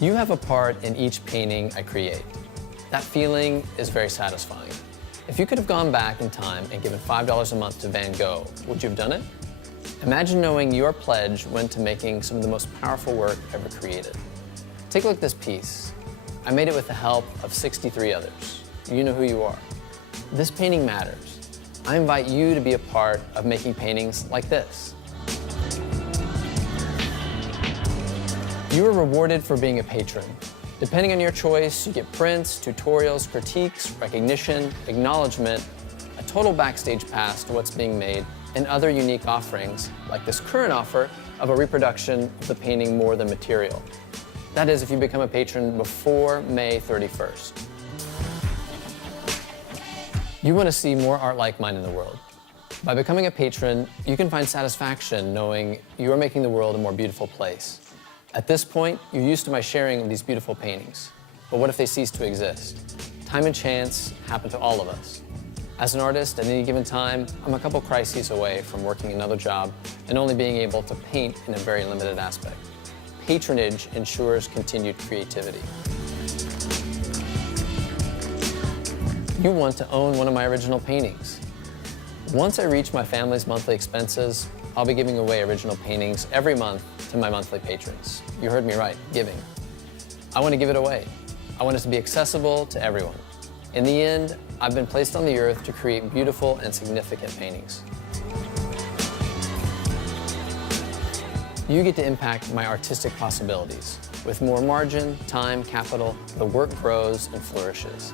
You have a part in each painting I create. That feeling is very satisfying. If you could have gone back in time and given $5 a month to Van Gogh, would you have done it? Imagine knowing your pledge went to making some of the most powerful work ever created. Take a look at this piece. I made it with the help of 63 others. You know who you are. This painting matters. I invite you to be a part of making paintings like this. You are rewarded for being a patron. Depending on your choice, you get prints, tutorials, critiques, recognition, acknowledgement, a total backstage pass to what's being made, and other unique offerings, like this current offer of a reproduction of the painting More Than Material. That is, if you become a patron before May 31st. You want to see more art like mine in the world. By becoming a patron, you can find satisfaction knowing you are making the world a more beautiful place. At this point, you're used to my sharing of these beautiful paintings. But what if they cease to exist? Time and chance happen to all of us. As an artist, at any given time, I'm a couple crises away from working another job and only being able to paint in a very limited aspect. Patronage ensures continued creativity. You want to own one of my original paintings. Once I reach my family's monthly expenses, I'll be giving away original paintings every month to my monthly patrons. You heard me right, giving. I want to give it away. I want it to be accessible to everyone. In the end, I've been placed on the earth to create beautiful and significant paintings. You get to impact my artistic possibilities. With more margin, time, capital, the work grows and flourishes.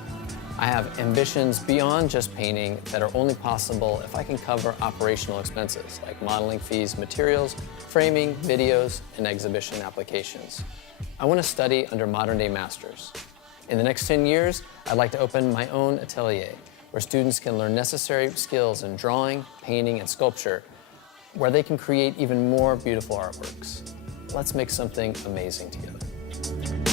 I have ambitions beyond just painting that are only possible if I can cover operational expenses like modeling fees, materials, framing, videos, and exhibition applications. I want to study under modern-day masters. In the next 10 years, I'd like to open my own atelier where students can learn necessary skills in drawing, painting, and sculpture, where they can create even more beautiful artworks. Let's make something amazing together.